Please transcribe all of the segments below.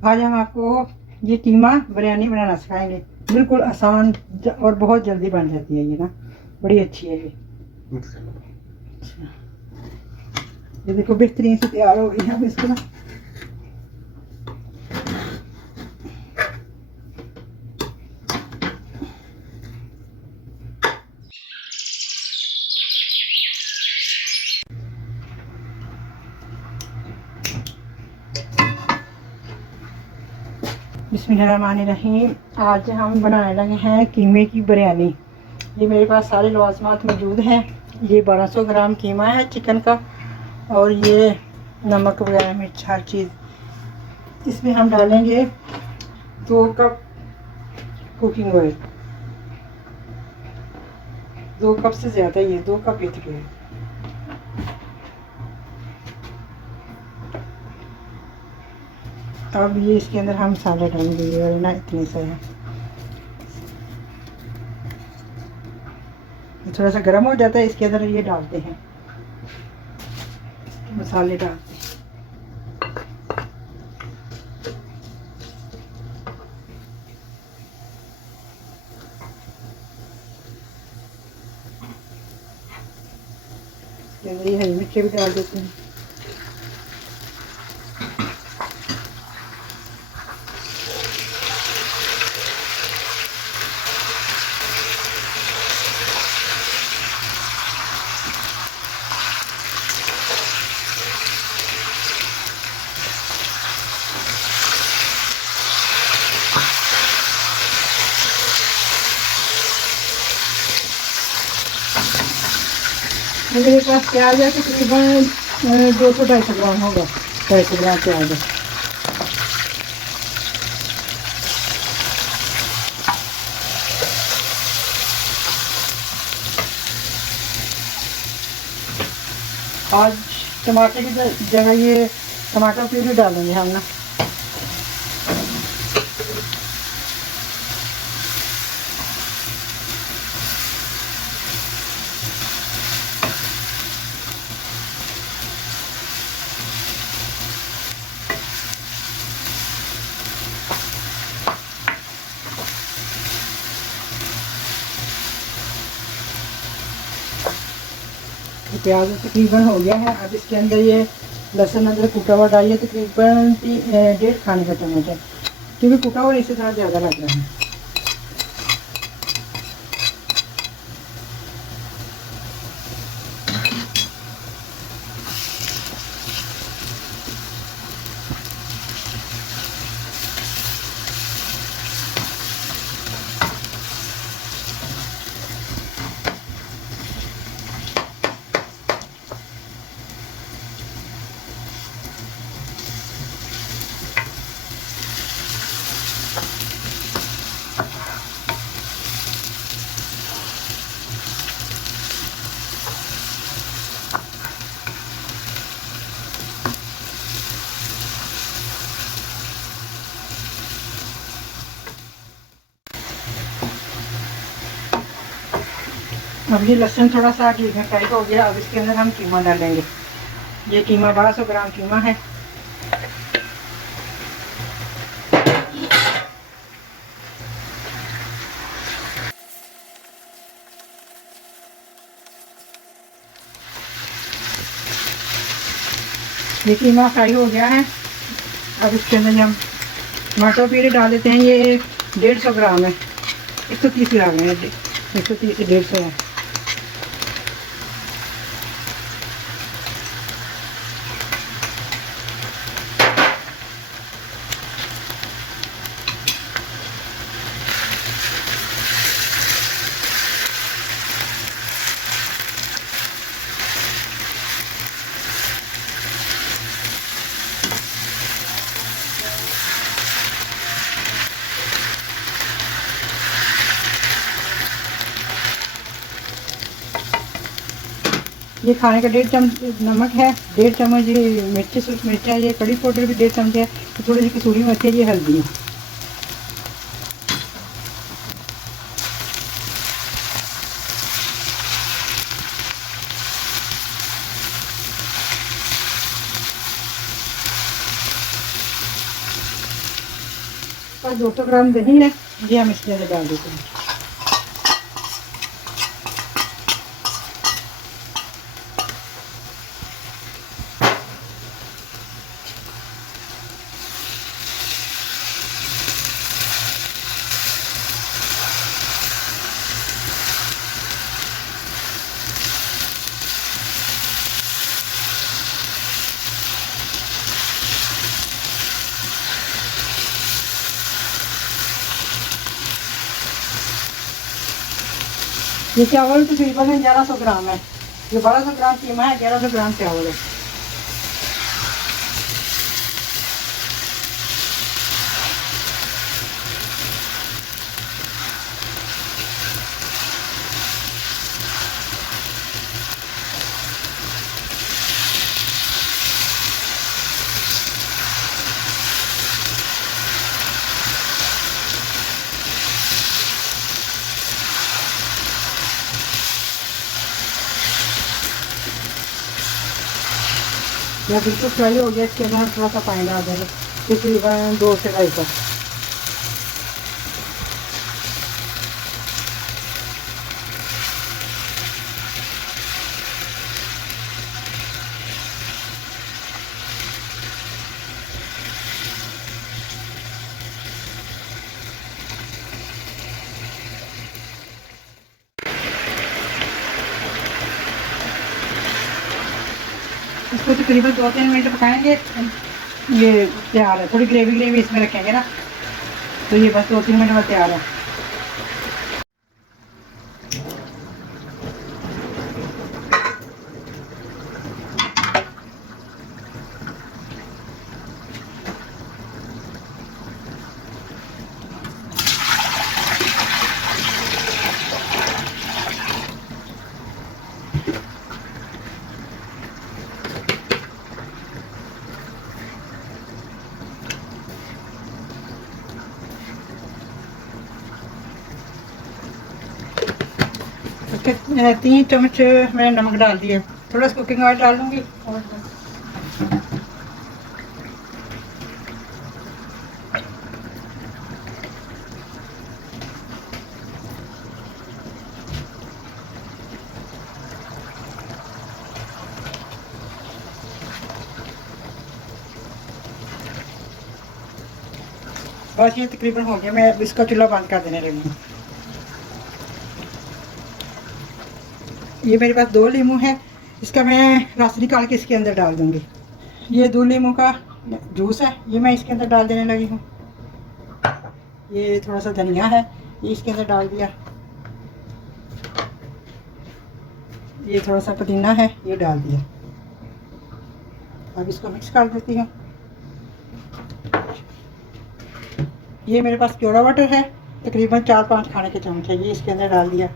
आज हम आपको ये कीमा बिरयानी बनाना सिखाएंगे। बिल्कुल आसान और बहुत जल्दी बन जाती है ये ना, बड़ी अच्छी है ये। अच्छा, ये देखो बेहतरीन से तैयार हो गई है। अब इसको ना बिस्मिल्लाहिर्रहमानिर्रहीम। आज हम बनाने लगे हैं कीमे की बिरयानी। ये मेरे पास सारे लवाजमात मौजूद हैं। ये 1200 ग्राम कीमा है चिकन का, और ये नमक वगैरह मिर्च हर चीज़। इसमें हम डालेंगे 2 कप कुकिंग ऑयल। 2 कप से ज़्यादा, ये 2 कप इतने है। अब ये इसके अंदर हम मसाले डालेंगे, ये वाले ना इतने से है। थोड़ा सा गर्म हो जाता है, इसके अंदर ये डालते हैं, मसाले डालते हैं। इसके अंदर ये हरी मिर्ची भी डाल देते हैं। मेरे पास प्याज है तकरीबन 200-250 ग्राम होगा। 250 ग्राम प्याज है। आज टमाटर की जगह ये टमाटर प्यूरी डालेंगे हम ना। प्याज तकरीबन हो गया है। अब इसके अंदर ये लहसुन अदरक कुटा हुआ डालिए, तकरीबन 1.5 खाने का चम्मच है, क्योंकि कुटा हुआ इससे थोड़ा ज़्यादा लग रहा है। अब ये लहसुन थोड़ा सा घी में फ्राई हो गया। अब इसके अंदर हम कीमा डालेंगे। ये कीमा 1200 ग्राम कीमा है। ये कीमा फ्राई हो गया है। अब इसके अंदर हम टमाटर प्यूरी डाल देते हैं। ये 150 ग्राम है। 130 ग्राम है, 130 से 150 है। ये खाने का 1.5 चम्मच नमक है, 1.5 चम्मच ये मिर्ची सूख मिर्च है, ये कड़ी पाउडर भी 1.5 चम्मच है, थोड़ी सी कसूरी मेथी है, ये हल्दी है। पास 200 ग्राम दही है, ये हम इसके अंदर डाल देते हैं। ये चावल तकरीबन 1100 ग्राम है। ये 1200 ग्राम कीमा है, 1100 ग्राम चावल है। यह बिल्कुल फ्राई हो गया। इसके अंदर थोड़ा सा पानी डाल देंगे, तकरीबन 2 से 2.5 कप। इसको तकरीबन 2-3 मिनट पकाएंगे। ये तैयार है। थोड़ी ग्रेवी ग्रेवी इसमें रखेंगे ना, तो ये बस 2-3 मिनट में तैयार है। उसके 3 चम्मच मैंने नमक डाल दिया। थोड़ा सा कुकिंग ऑयल डाल दूँगी और बस ये तकरीबन हो गया। मैं इसका चूल्हा बंद कर देने लगी हूँ। ये मेरे पास 2 लीमू है, इसका मैं रस निकाल के इसके अंदर डाल दूँगी। ये 2 लीमू का जूस है, ये मैं इसके अंदर डाल देने लगी हूँ। ये थोड़ा सा धनिया है, ये इसके अंदर डाल दिया। ये थोड़ा सा पुदीना है, ये डाल दिया। अब इसको मिक्स कर देती हूँ। ये मेरे पास केवड़ा वाटर है, तकरीबन 4-5 खाने के चम्मच है, ये इसके अंदर डाल दिया।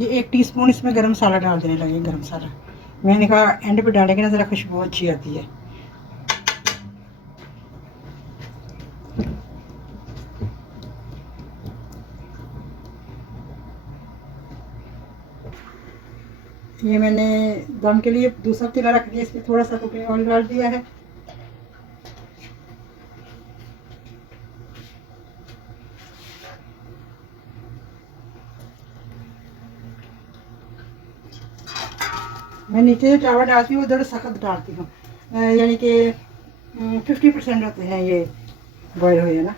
ये 1 टीस्पून इसमें गरम मसाला डाल देने लगे। गरम मसाला मैंने कहा एंड पे डालेंगे ना, ज़रा खुशबू अच्छी आती है। ये मैंने दम के लिए दूसरा पतीला रख दिया, इसमें थोड़ा सा कुकिंग ऑयल डाल दिया है। मैं नीचे चावल डालती हूँ, उधर सख्त डालती हूँ, यानी कि 50% होते हैं ये बॉयल हुए ना।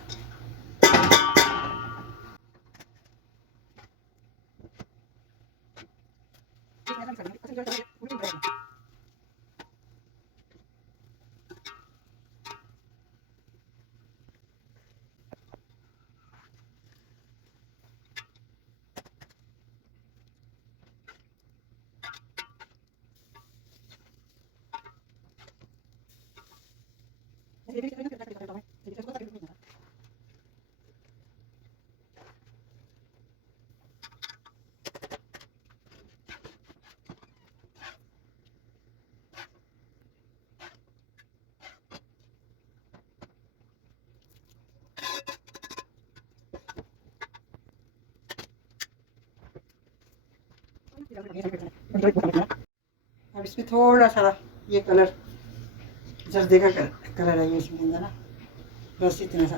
अब इसमें थोड़ा सा ये कलर जर्दे का कलर है ये इसमें अंदर ना, बस इतना सा।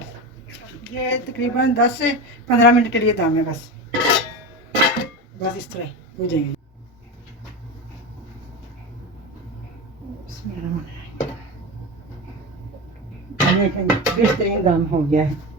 ये तकरीबन 10 से 15 मिनट के लिए दम है बस इस तरह हो जाएंगे। बेहतरीन दम हो गया है।